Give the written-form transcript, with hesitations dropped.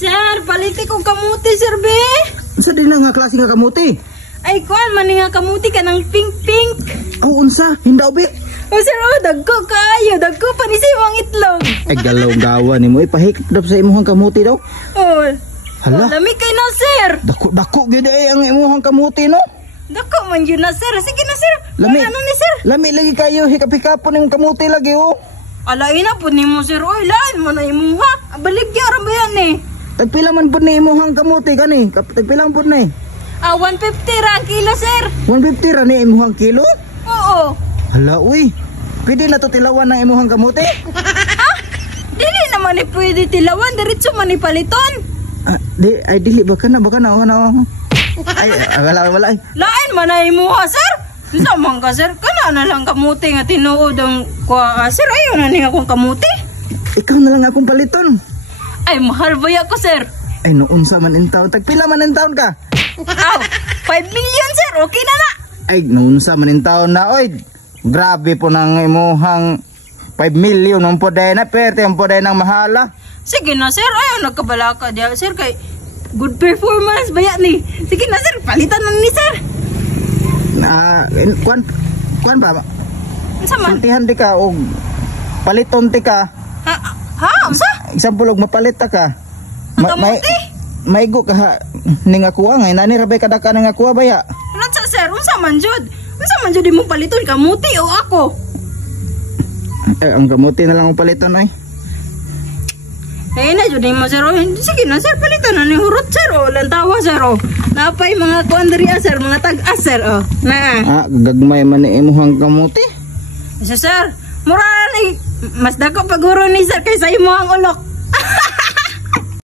Sir, paliti kong kamuti, sir, be. Unsa din nga klase nga kamuti? Ay, kuan, mani nga kamuti ka ng pink-pink. Oh, unsa? Hindaw bi. Oh, sir, oh, dagko kayo. Dagko pa ni siwang itlog. Ay, galaw-gawa ni mo. Ipahikip daw sa imuhang kamuti daw. Oh, Hala. lami kay na, sir. Dako gid ay ang imuhang kamuti no. Dako man yun na, sir. Sige na, sir. Lami. Ano ni, sir? Lami lagi kayo hikap-hikapon ng kamuti lagi oh. Alain na po ni mo, sir. Oy, lain mo na imuha. Baligya, ba yan eh. Tagpila man pud ni imuhang kamuti kani. Tagpila man pud ni. 150 ra ang kilo, sir. 150 ra ni imuhang kilo? Oo. Hala uy. Pwede na to tilawan ng imuhang kamuti? Ha? Dili naman ni pwede tilawan. Diretso man ni paliton. Dili baka na. Ay, wala ay. Lain man na imuha, sir. Isa man ka, sir. Kana na lang kamuti nga tinuod ang kwa. Sir, ayaw na niya akong kamuti. Ikaw na lang akong paliton. Ay, mahal ba ako, sir? Ay, noon sa man in taon. Tagpila man in taon ka? Aw, 5 million, sir. Okay na na. Ay, noon sa man in taon na. Oy, grabe po ng imuhang 5 million. Ang poday na, perte ang poday ng mahala. Sige na, sir. Ayaw, nagkabalaka diya, sir. Kay good performance ba yan ni? Sige na, sir. Palitan na ni, sir. Kuan ba? Unsa man? Pantihan di ka o paliton ti ka. Ha? Unsa? Example og mapalit ta ka. Ang kamuti? Maigo ka ha, ning akuha nga nani rabay kadaka ning akuha baya. Unsa, sir? Unsa man jud? Unsa man jud imong paliton kamuti o ako? Ang kamuti na lang ang paliton ay. Eh na jud mo, sir. Sige na, sir. Palitan na ni hurot, sir. O lantawa, sir. O napay mga kuandriya, sir. Mga tag-as, sir. O na. Gagmay man ni imuhang kamuti. Sir, mura ni mas dako paguro ni sir kaysa imo ang ulok.